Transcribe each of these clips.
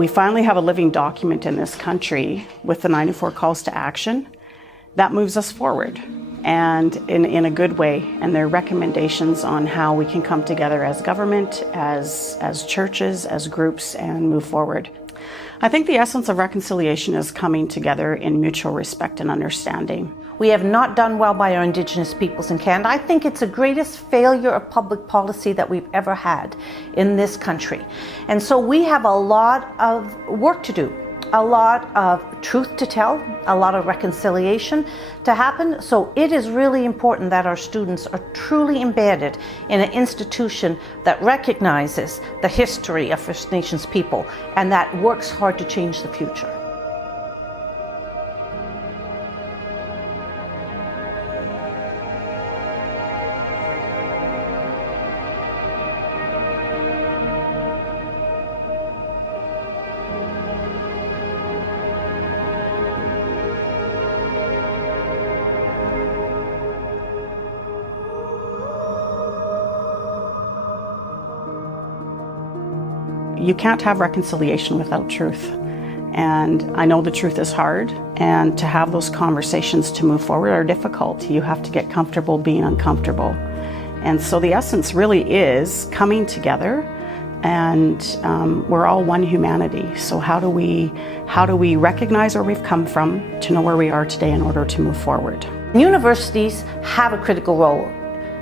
We finally have a living document in this country with the 94 calls to action that moves us forward, and in a good way. And there are recommendations on how we can come together as government, as churches, as groups, and move forward. I think the essence of reconciliation is coming together in mutual respect and understanding. We have not done well by our Indigenous peoples in Canada. I think it's the greatest failure of public policy that we've ever had in this country. And so we have a lot of work to do, a lot of truth to tell, a lot of reconciliation to happen. So it is really important that our students are truly embedded in an institution that recognizes the history of First Nations people and that works hard to change the future. You can't have reconciliation without truth. And I know the truth is hard, and to have those conversations to move forward are difficult. You have to get comfortable being uncomfortable. And so the essence really is coming together, and we're all one humanity. So how do we recognize where we've come from to know where we are today in order to move forward? Universities have a critical role.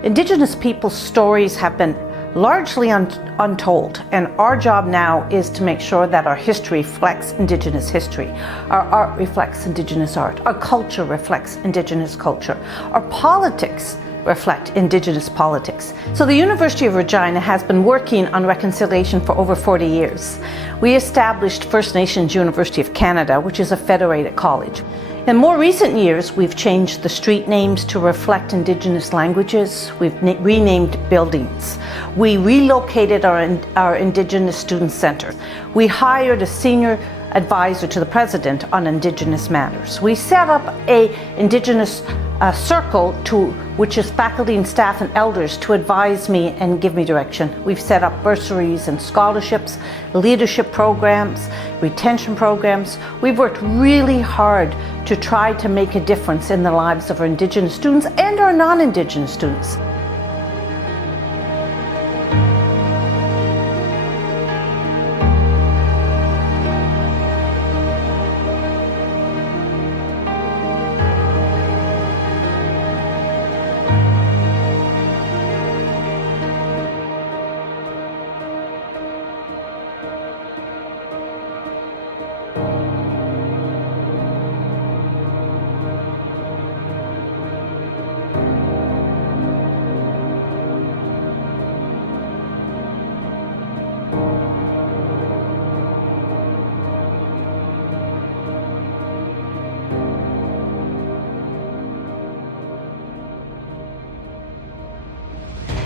Indigenous people's stories have been largely untold, and our job now is to make sure that our history reflects Indigenous history, our art reflects Indigenous art, our culture reflects Indigenous culture, our politics reflect Indigenous politics. So the University of Regina has been working on reconciliation for over 40 years. We established First Nations University of Canada, which is a federated college. In more recent years, we've changed the street names to reflect Indigenous languages. We've renamed buildings. We relocated our Indigenous Student Center. We hired a senior advisor to the President on Indigenous matters. We set up an Indigenous circle which is faculty and staff and elders to advise me and give me direction. We've set up bursaries and scholarships, leadership programs, retention programs. We've worked really hard to try to make a difference in the lives of our Indigenous students and our non-Indigenous students.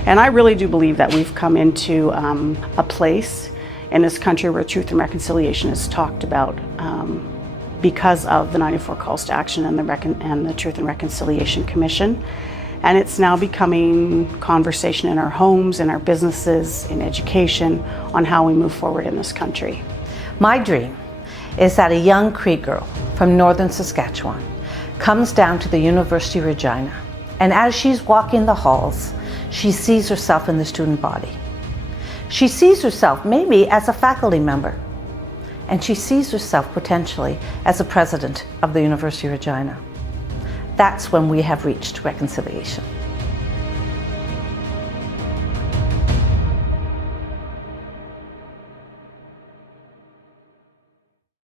And I really do believe that we've come into a place in this country where truth and reconciliation is talked about because of the 94 calls to action and the Truth and Reconciliation Commission. And it's now becoming conversation in our homes, in our businesses, in education, on how we move forward in this country. My dream is that a young Cree girl from northern Saskatchewan comes down to the University of Regina, and as she's walking the halls, she sees herself in the student body. She sees herself maybe as a faculty member, and she sees herself potentially as a president of the University of Regina. That's when we have reached reconciliation.